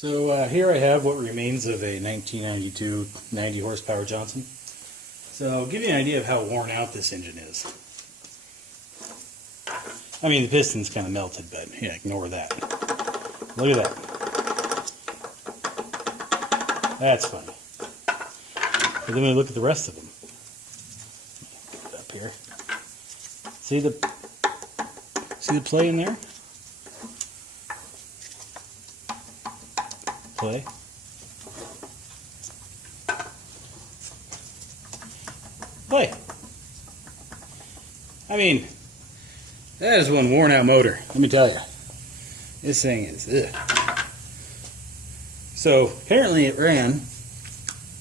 So here I have what remains of a 1992 90 horsepower Johnson. So I'll give you an idea of how worn out this engine is. I mean, the piston's kind of melted, but yeah, ignore that. Look at that. That's funny. But then we look at the rest of them. Put it up here. See the play in there? Play. Play. I mean, that is one worn out motor, let me tell you. This thing is ugh. So apparently it ran.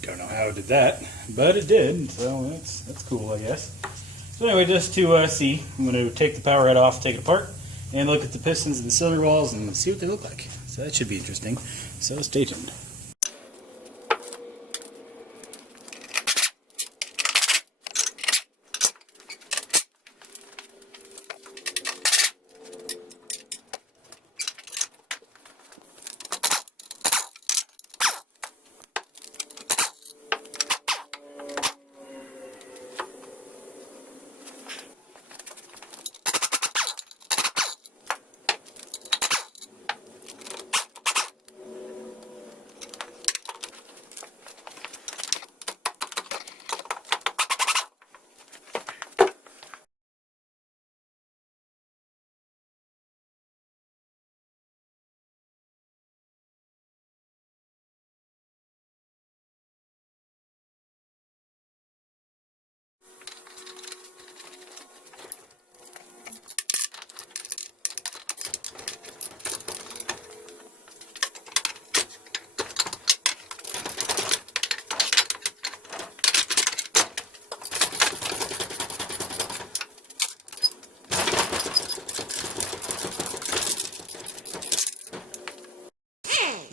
Don't know how it did that, but it did, so that's cool, I guess. So anyway, just to see, I'm going to take the power head off, take it apart, and look at the pistons and the cylinder walls and see what they look like. So that should be interesting. So stay tuned.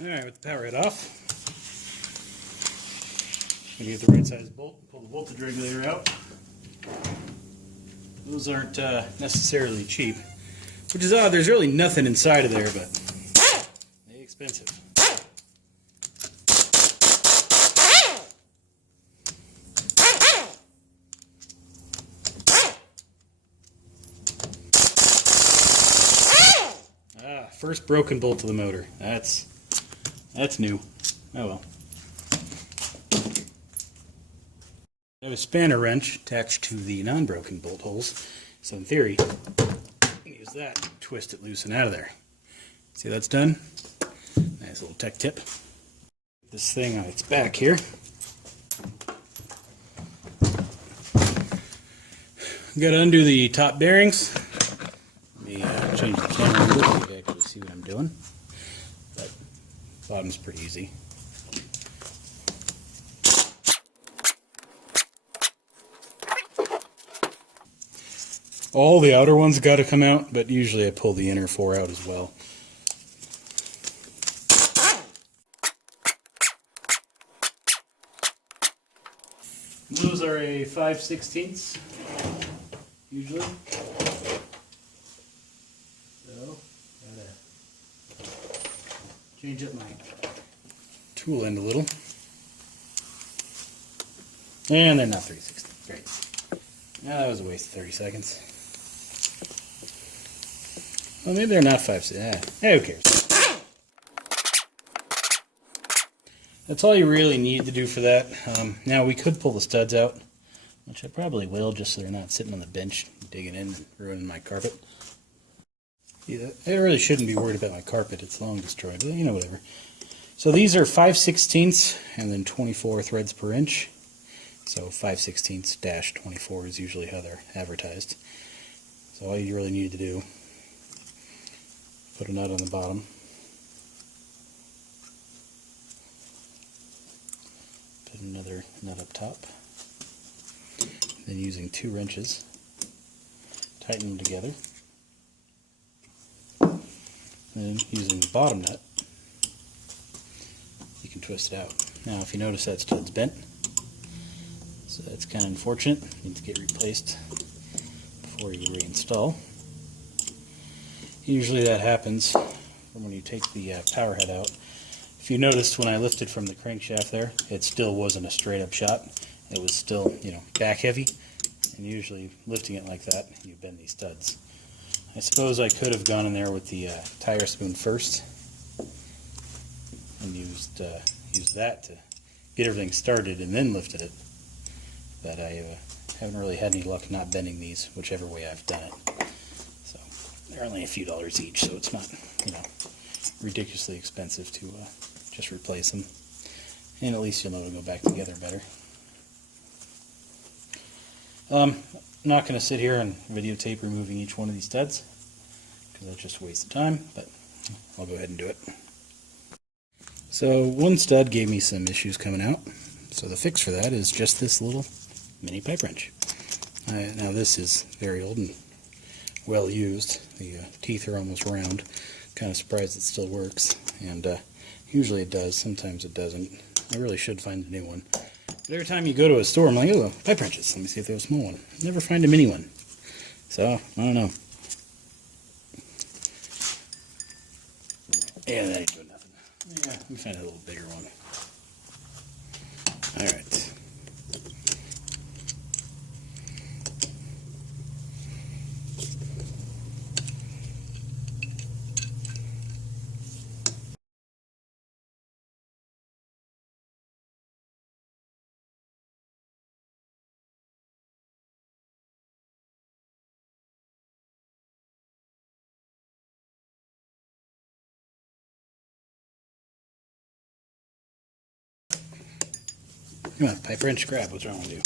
Alright, with the power head off, I'm going to get the right size bolt, pull the voltage regulator out. Those aren't necessarily cheap, which is odd. There's really nothing inside of there, but they're expensive. First broken bolt to the motor. That's new. Oh well. I have a spanner wrench attached to the non-broken bolt holes, so in theory, I can use that to twist it loose and out of there. See how that's done? Nice little tech tip. This thing on its back here. Got to undo the top bearings. Let me change the camera a little so you can actually see what I'm doing. But bottom's pretty easy. All the outer ones got to come out, but usually I pull the inner four out as well. Those are a 5/16 usually. So, gotta change up my tool end a little. And they're not 3/16. Great. Now that was a waste of 30 seconds. Well, maybe they're not 5/16. Hey, who cares? That's all you really need to do for that. Now we could pull the studs out, which I probably will, just so they're not sitting on the bench digging in and ruining my carpet. Yeah, I really shouldn't be worried about my carpet. It's long destroyed, but you know, whatever. So these are 5/16 and then 24 threads per inch. So 5/16-24 is usually how they're advertised. So all you really need to do, put a nut on the bottom. Put another nut up top. Then using 2 wrenches, tighten them together. Then using the bottom nut, you can twist it out. Now if you notice that stud's bent, so that's kind of unfortunate. It needs to get replaced before you reinstall. Usually that happens when you take the power head out. If you noticed when I lifted from the crankshaft there, it still wasn't a straight up shot. It was still, back heavy. And usually lifting it like that, you bend these studs. I suppose I could have gone in there with the tire spoon first and used that to get everything started and then lifted it. But I haven't really had any luck not bending these, whichever way I've done it. So they're only a few dollars each, so it's not, ridiculously expensive to just replace them. And at least you'll know to go back together better. I'm not going to sit here and videotape removing each one of these studs because that's just a waste of time, but I'll go ahead and do it. So one stud gave me some issues coming out, so the fix for that is just this little mini pipe wrench. Now this is very old and well used. The teeth are almost round. Kind of surprised it still works, and usually it does, sometimes it doesn't. I really should find a new one. But every time you go to a store, I'm like, oh, pipe wrenches. Let me see if there's a small one. Never find a mini one. So, I don't know. Yeah, that ain't doing nothing. Yeah, let me find a little bigger one. Alright. Come on, pipe wrench, grab. What's wrong with you?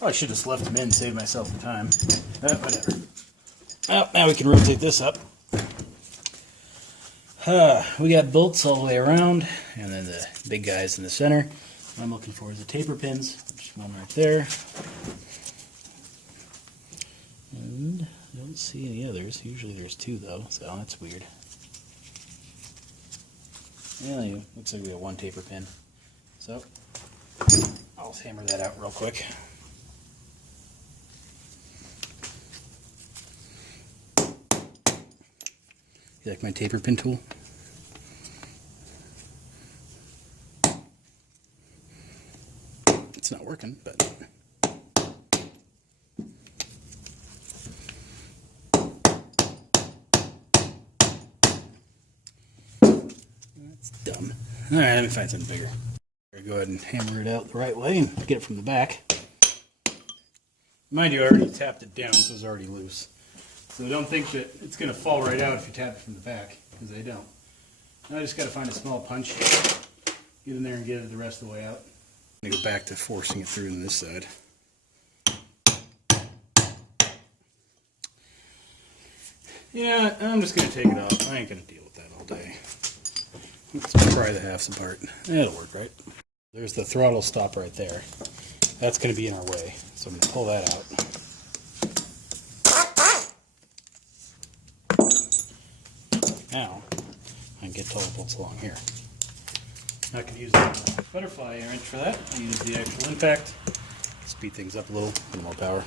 Oh, I should have just left them in, saved myself the time. Whatever. Well, now we can rotate this up. We got bolts all the way around, and then the big guys in the center. What I'm looking for is the taper pins. There's one right there. And I don't see any others. Usually there's two, though, so that's weird. Anyway, looks like we have one taper pin. So, I'll hammer that out real quick. You like my taper pin tool? It's not working, but that's dumb. All right, let me find something bigger. Go ahead and hammer it out the right way and get it from the back. Mind you, I already tapped it down, so it's already loose. So don't think that it's going to fall right out if you tap it from the back, because they don't. Now I just got to find a small punch, get in there and get it the rest of the way out. I'm going to go back to forcing it through on this side. Yeah, I'm just going to take it off. I ain't going to deal with that all day. Let's pry the halves apart. That'll work, right? There's the throttle stop right there. That's going to be in our way, so I'm going to pull that out. Now, I can get 12 bolts along here. I can use the butterfly wrench for that. I use the actual impact. Speed things up a little, a little more power.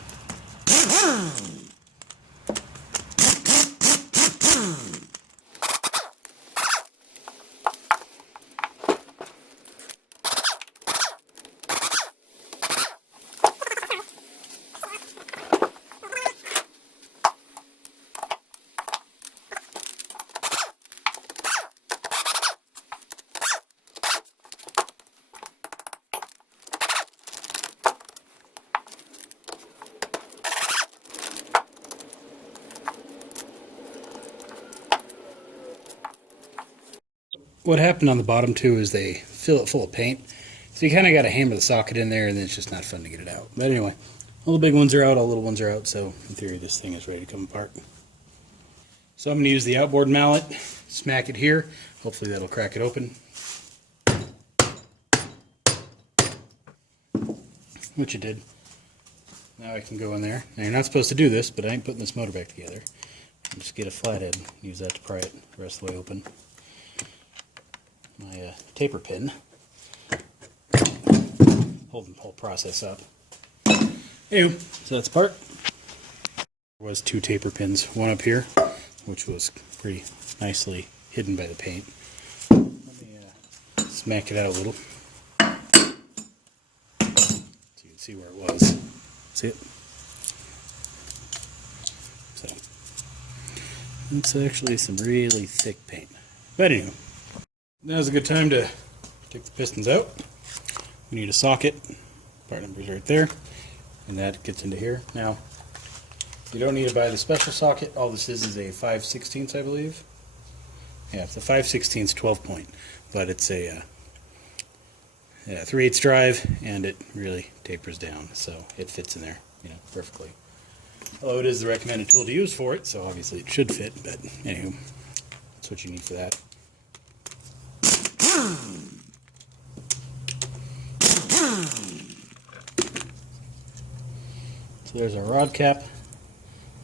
What happened on the bottom too is they fill it full of paint. So you kind of got to hammer the socket in there, and then it's just not fun to get it out. But anyway, all the big ones are out, all the little ones are out, so in theory this thing is ready to come apart. So I'm going to use the outboard mallet, smack it here. Hopefully that'll crack it open. Which it did. Now I can go in there. Now you're not supposed to do this, but I ain't putting this motor back together. I'll just get a flathead and use that to pry it the rest of the way open. My taper pin. Holding the whole process up. Anywho, so that's part. There was 2 taper pins. One up here, which was pretty nicely hidden by the paint. Let me smack it out a little so you can see where it was. See it? So, it's actually some really thick paint. But anyway, now's a good time to take the pistons out. We need a socket. Part number's right there. And that gets into here. Now, you don't need to buy the special socket. All this is a 5/16, I believe. Yeah, it's a 5/16 12 point. But it's a 3/8 drive, and it really tapers down, so it fits in there, perfectly. Although it is the recommended tool to use for it, so obviously it should fit, but anywho, that's what you need for that. So there's our rod cap.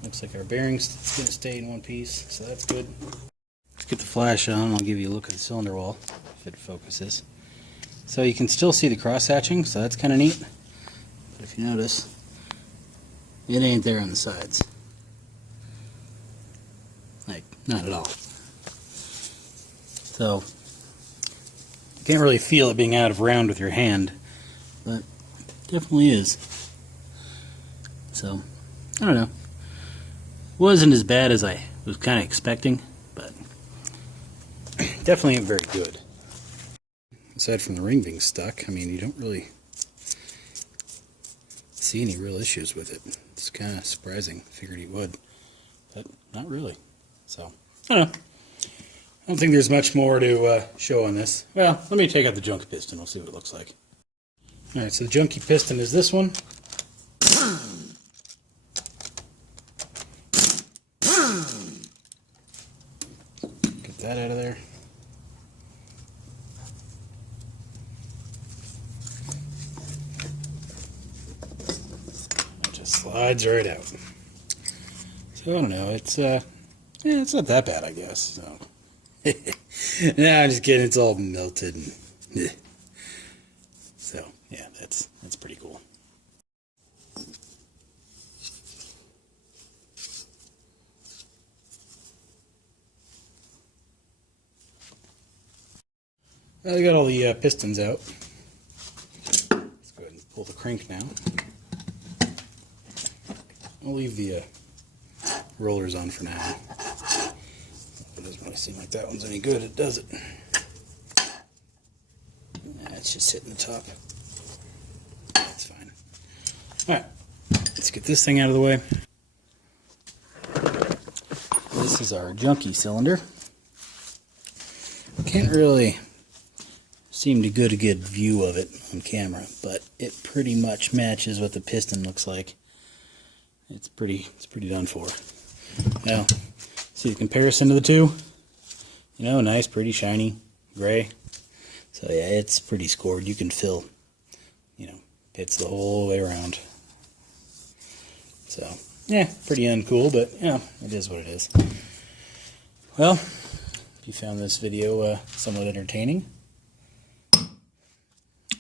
Looks like our bearing's going to stay in one piece, so that's good. Let's get the flash on, and I'll give you a look at the cylinder wall, if it focuses. So you can still see the cross hatching, so that's kind of neat. But if you notice, it ain't there on the sides. Like, not at all. So, you can't really feel it being out of round with your hand, but it definitely is. So, I don't know. Wasn't as bad as I was kind of expecting, but definitely ain't very good. Aside from the ring being stuck, I mean, you don't really see any real issues with it. It's kind of surprising. Figured you would, but not really. So, I don't know. I don't think there's much more to show on this. Well, let me take out the junk piston. We'll see what it looks like. Alright, so the junky piston is this one. Get that out of there. Slides right out. So I don't know. It's it's not that bad, I guess. So nah, I'm just kidding. It's all melted. And, so yeah, that's pretty cool. Well, I got all the pistons out. Let's go ahead and pull the crank now. I'll leave the rollers on for now. It doesn't really seem like that one's any good. It does it. Nah, it's just hitting the top. That's fine. Alright, let's get this thing out of the way. This is our junky cylinder. Can't really seem to get a good view of it on camera, but it pretty much matches what the piston looks like. It's pretty done for. Now, see the comparison to the two? Nice, pretty shiny, gray. So yeah, it's pretty scored. You can fill, pits the whole way around. So, yeah, pretty uncool, but yeah, it is what it is. Well, if you found this video somewhat entertaining,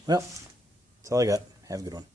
well, that's all I got. Have a good one.